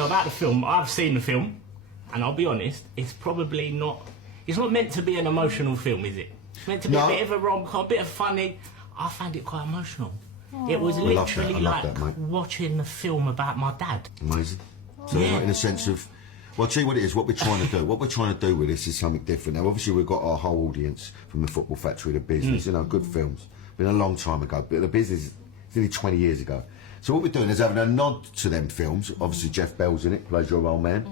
So about the film, I've seen the film, and I'll be honest, it's probably not. It's not meant to be an emotional film, is it? It's meant to be a bit of a rom-com, a bit of funny. I found it quite emotional. Aww. It was literally like watching a film about my dad. Amazing. So in a sense of, well, I'll tell you what it is, what we're trying to do. What we're trying to do with this is something different. Now, obviously, we've got our whole audience from the Football Factory, the business, you know, good films. Been a long time ago, but the business is nearly 20 years ago. So what we're doing is having a nod to them films. Obviously, Jeff Bell's in it, plays your old man.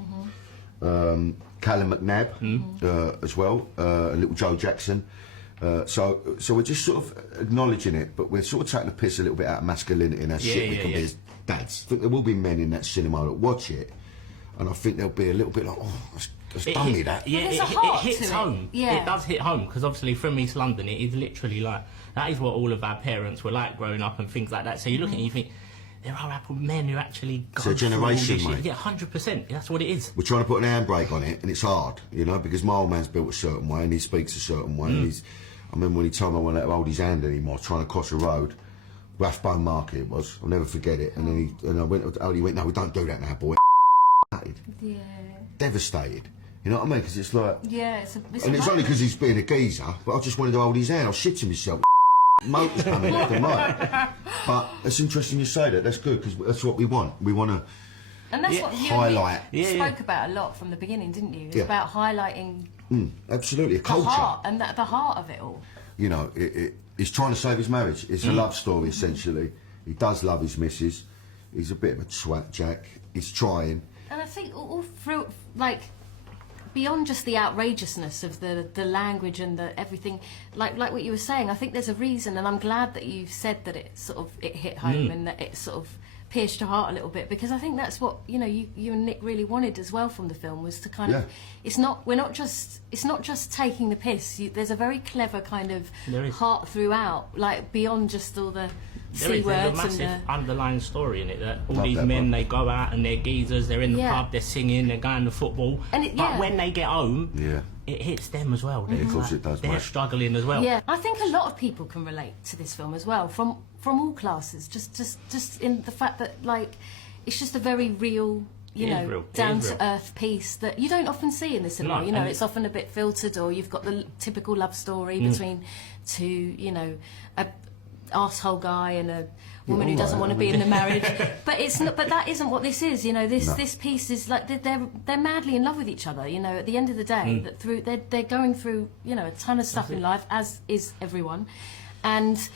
Callum McNabb as well, and little Joe Jackson. So we're just sort of acknowledging it, but we're sort of taking the piss a little bit out of masculinity and how shit we can be as dads. I think there will be men in that cinema that watch it, and I think they'll be a little bit like, oh, that's done me that. Yeah, it hits home. Yeah. It does hit home, because obviously from East London, it is literally like, that is what all of our parents were like growing up and things like that. So you look at it and you think, there are men who actually go through all this shit. It's a generation, mate. Yeah, 100%. That's what it is. We're trying to put an handbrake on it, and it's hard, you know, because my old man's built a certain way, and he speaks a certain way. And I remember when he told me I wasn't allowed to hold his hand anymore, trying to cross a road. Rathbone Market it was. I'll never forget it. And then I went to he went, no, we don't do that now, boy. Yeah. Devastated. You know what I mean? Because it's like... Yeah, it's only because he's being a geezer, but I just wanted to hold his hand. I was shitting myself. Motors coming left and right. But it's interesting you say that. That's good, because that's what we want. We want to highlight. You spoke about a lot from the beginning, didn't you? It's about highlighting... absolutely, a culture. The heart, and the heart of it all. You know, he's trying to save his marriage. It's a love story, essentially. He does love his missus. He's a bit of a twat, Jack. He's trying. And I think all through, like, beyond just the outrageousness of the language and the everything, like what you were saying, I think there's a reason, and I'm glad that you said that it hit home and that it sort of pierced your heart a little bit, because I think that's what you and Nick really wanted as well from the film, was to kind of it's not just taking the piss. There's a very clever kind of heart throughout, like beyond just all the C words. There's a massive underlying story in it, that all these men, they go out and they're geezers, they're in the pub, they're singing, they're going to football, but when they get home, it hits them as well. Of course it does. They're struggling as well. Yeah, I think a lot of people can relate to this film as well, from all classes. Just in the fact that, like, it's just a very real, down to earth piece that you don't often see in the cinema. You know, it's often a bit filtered, or you've got the typical love story between two, a arsehole guy and a woman who doesn't want to be in the marriage. But it's not. But that isn't what this is. This piece is like they're madly in love with each other. At the end of the day, that they're going through a ton of stuff in life, as is everyone, and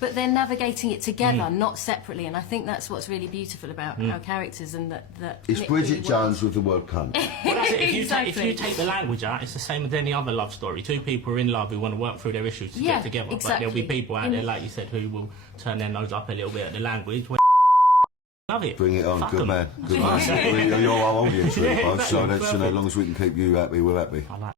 but they're navigating it together, not separately. And I think that's what's really beautiful about our characters, and that it's Nick Bridget really Jones with the word cunt. Well, that's it. If you take the language out, it's the same as any other love story. Two people are in love who want to work through their issues to get together. But there'll be people out there, like you said, who will turn their nose up a little bit at the language. Love it. Bring it on. Fuck good 'em. Man. Good man. You're our audience, really, both. So that's, as long as we can keep you happy, we're happy.